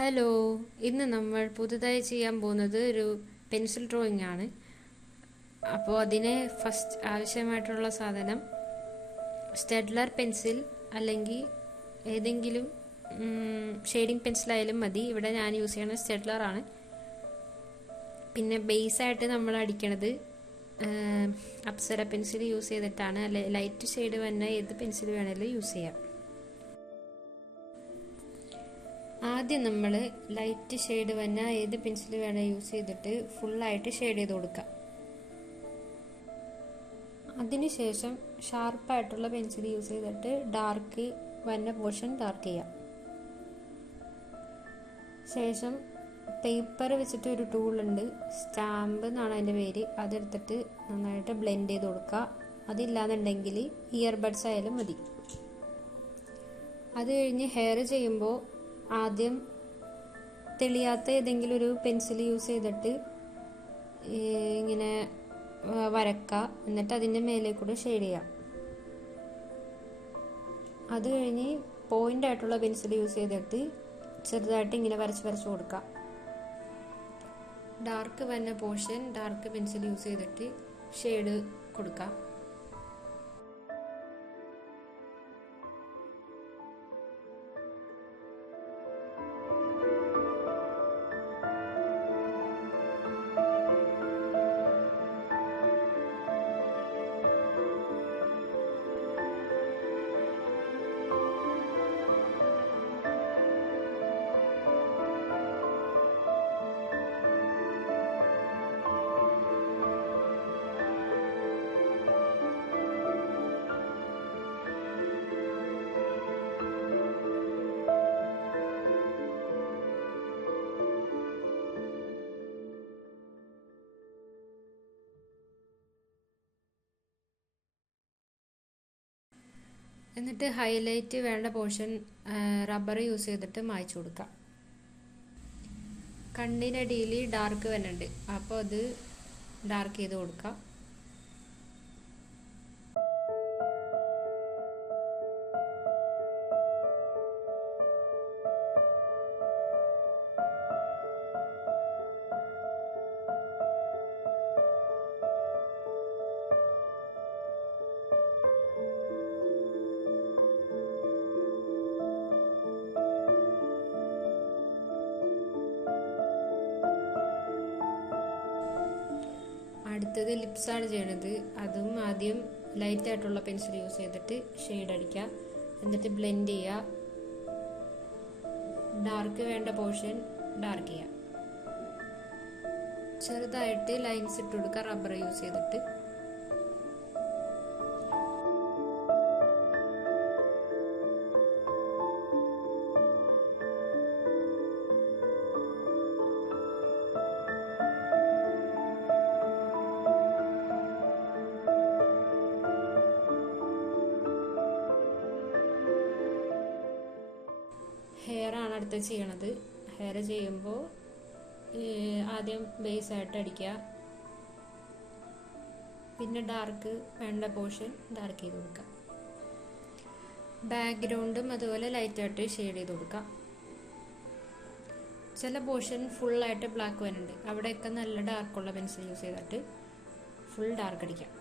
Hello, ഇന്ന് നമ്മൾ പുതുതായി ചെയ്യാൻ പോകുന്നത് ഒരു പെൻസിൽ ഡ്രോയിങ് ആണ്. അപ്പോൾ അതിന് ഫസ്റ്റ് ആവശ്യമായിട്ടുള്ള സാധനം സ്റ്റെഡ്ലർ പെൻസിൽ അല്ലെങ്കിൽ ഏതെങ്കിലും ഷെയ്ഡിങ് പെൻസിലായാലും മതി. ഇവിടെ ഞാൻ യൂസ് ചെയ്യുന്നത് സ്റ്റെഡ്ലർ ആണ്. പിന്നെ ബേസായിട്ട് നമ്മൾ അടിക്കണത് അപ്സര പെൻസിൽ യൂസ് ചെയ്തിട്ടാണ്. അല്ലെ ലൈറ്റ് ഷെയ്ഡ് വന്ന ഏത് പെൻസിൽ വേണമെങ്കിലും യൂസ് ചെയ്യാം. ആദ്യം നമ്മൾ ലൈറ്റ് ഷെയ്ഡ് വന്ന ഏത് പെൻസിൽ വേണം യൂസ് ചെയ്തിട്ട് ഫുള്ളായിട്ട് ഷെയ്ഡ് ചെയ്ത് കൊടുക്കാം. അതിനുശേഷം ഷാർപ്പായിട്ടുള്ള പെൻസിൽ യൂസ് ചെയ്തിട്ട് ഡാർക്ക് വന്ന പോർഷൻ ഡാർക്ക് ചെയ്യാം. ശേഷം പേപ്പർ വെച്ചിട്ട് ഒരു ടൂളുണ്ട്, സ്റ്റാമ്പ് എന്നാണ് അതിൻ്റെ പേര്. അതെടുത്തിട്ട് നന്നായിട്ട് ബ്ലെൻഡ് ചെയ്ത് കൊടുക്കുക. അതില്ലാന്നുണ്ടെങ്കിൽ ഇയർബഡ്സ് ആയാലും മതി. അത് കഴിഞ്ഞ് ഹെയർ ചെയ്യുമ്പോൾ ആദ്യം തെളിയാത്ത ഏതെങ്കിലും ഒരു പെൻസിൽ യൂസ് ചെയ്തിട്ട് ഇങ്ങനെ വരക്കുക. എന്നിട്ട് അതിൻ്റെ മേലെ കൂടെ ഷെയ്ഡ് ചെയ്യാം. അത് കഴിഞ്ഞ് പോയിന്റ് ആയിട്ടുള്ള പെൻസിൽ യൂസ് ചെയ്തിട്ട് ചെറുതായിട്ട് ഇങ്ങനെ വരച്ച് വരച്ച് കൊടുക്കാം. ഡാർക്ക് വന്ന പോർഷൻ ഡാർക്ക് പെൻസിൽ യൂസ് ചെയ്തിട്ട് ഷെയ്ഡ് കൊടുക്കാം. എന്നിട്ട് ഹൈലൈറ്റ് വേണ്ട പോർഷൻ റബ്ബർ യൂസ് ചെയ്തിട്ട് മായ്ച്ചു കൊടുക്കാം. കണ്ണിനടിയിൽ ഡാർക്ക് വരുന്നുണ്ട്, അപ്പോൾ അത് ഡാർക്ക് ചെയ്ത് കൊടുക്കാം. അടുത്തത് ലിപ്സ് ആണ് ചെയ്യണത്. അതും ആദ്യം ലൈറ്റ് ആയിട്ടുള്ള പെൻസിൽ യൂസ് ചെയ്തിട്ട് ഷെയ്ഡ് അടിക്കുക. എന്നിട്ട് ബ്ലെൻഡ് ചെയ്യുക. ഡാർക്ക് വേണ്ട പോർഷൻ ഡാർക്ക് ചെയ്യുക. ചെറുതായിട്ട് ലൈൻസ് ഇട്ട് കൊടുക്കുക റബ്ബർ യൂസ് ചെയ്തിട്ട്. ഹെയർ ആണ് അടുത്ത് ചെയ്യണത്. ഹെയർ ചെയ്യുമ്പോൾ ആദ്യം ബേസ് ആയിട്ട് അടിക്കുക. പിന്നെ ഡാർക്ക് വേണ്ട പോർഷൻ ഡാർക്ക് ചെയ്ത് കൊടുക്കുക. ബാക്ക്ഗ്രൗണ്ടും അതുപോലെ ലൈറ്റായിട്ട് ഷെയ്ഡ് ചെയ്ത് കൊടുക്കുക. ചില പോർഷൻ ഫുള്ളായിട്ട് ബ്ലാക്ക് വരുന്നുണ്ട്, അവിടെയൊക്കെ നല്ല ഡാർക്കുള്ള പെൻസിൽ യൂസ് ചെയ്തിട്ട് ഫുൾ ഡാർക്ക് അടിക്കാം.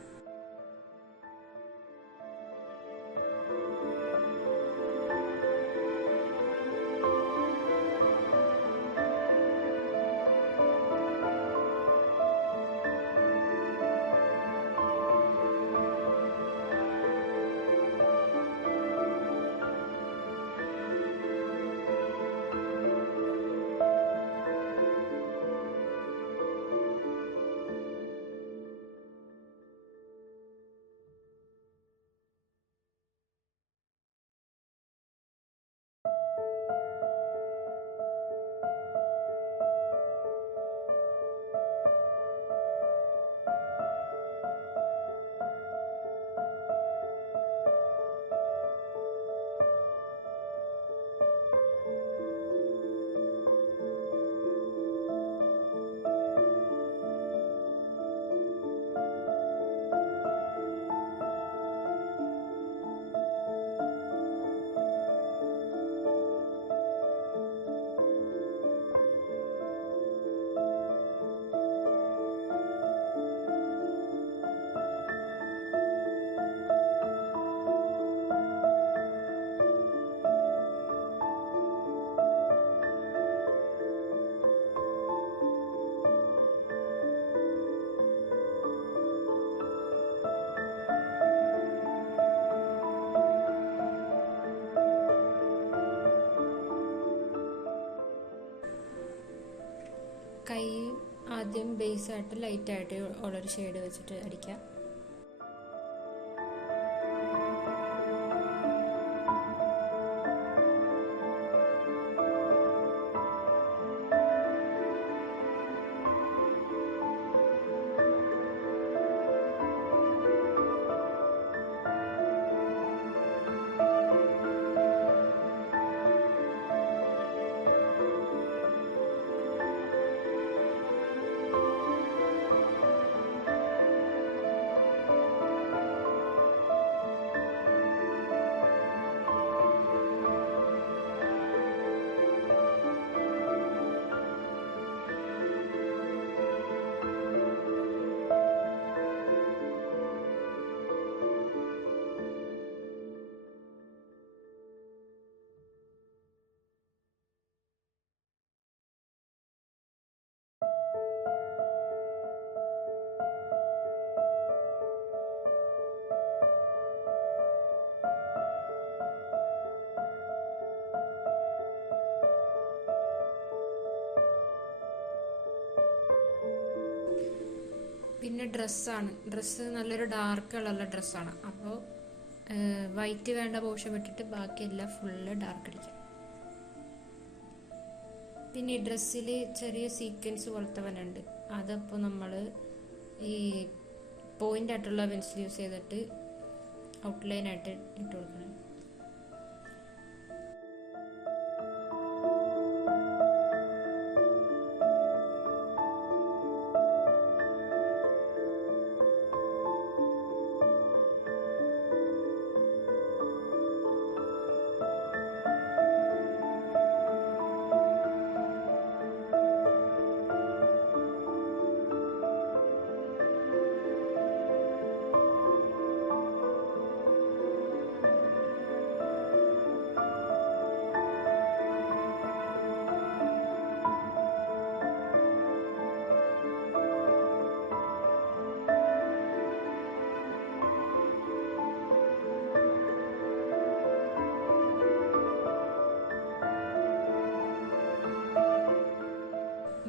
മീഡിയം ബേസ് ആയിട്ട് ലൈറ്റായിട്ട് ഉള്ളൊരു ഷെയ്ഡ് വെച്ചിട്ട് അടിക്കാം. പിന്നെ ഡ്രസ്സ് നല്ലൊരു ഡാർക്ക് കളറുള്ള ഡ്രസ്സാണ്. അപ്പോൾ വൈറ്റ് വേണ്ട പോർഷൻ വിട്ടിട്ട് ബാക്കിയെല്ലാം ഫുള്ള് ഡാർക്ക് അടിക്കാം. പിന്നെ ഈ ഡ്രസ്സിൽ ചെറിയ സീക്വൻസ് പോലത്തെ വന്നുണ്ട്. അതപ്പോൾ നമ്മൾ ഈ പോയിന്റ് ആയിട്ടുള്ള പെൻസിൽ യൂസ് ചെയ്തിട്ട് ഔട്ട്ലൈനായിട്ട് ഇട്ട് കൊടുക്കണം.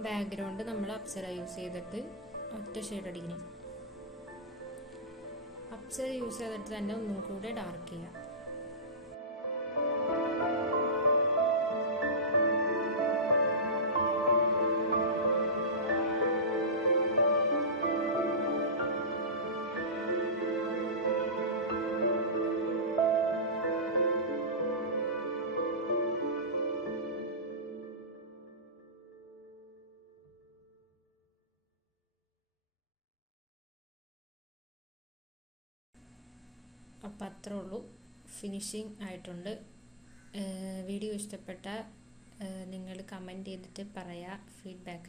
ബാക്ക്ഗ്രൗണ്ട് നമ്മൾ അപ്സര യൂസ് ചെയ്തിട്ട് ഒറ്റ ഷെയ്ഡ് അടിക്കണം. അപ്സര യൂസ് ചെയ്തിട്ട് തന്നെ ഒന്നും കൂടെ ഡാർക്ക് ചെയ്യാം. അപ്പം അത്രേ ഉള്ളൂ, ഫിനിഷിങ് ആയിട്ടുണ്ട്. വീഡിയോ ഇഷ്ടപ്പെട്ട നിങ്ങൾ കമൻറ്റ് ചെയ്തിട്ട് പറയുക, ഫീഡ്ബാക്ക്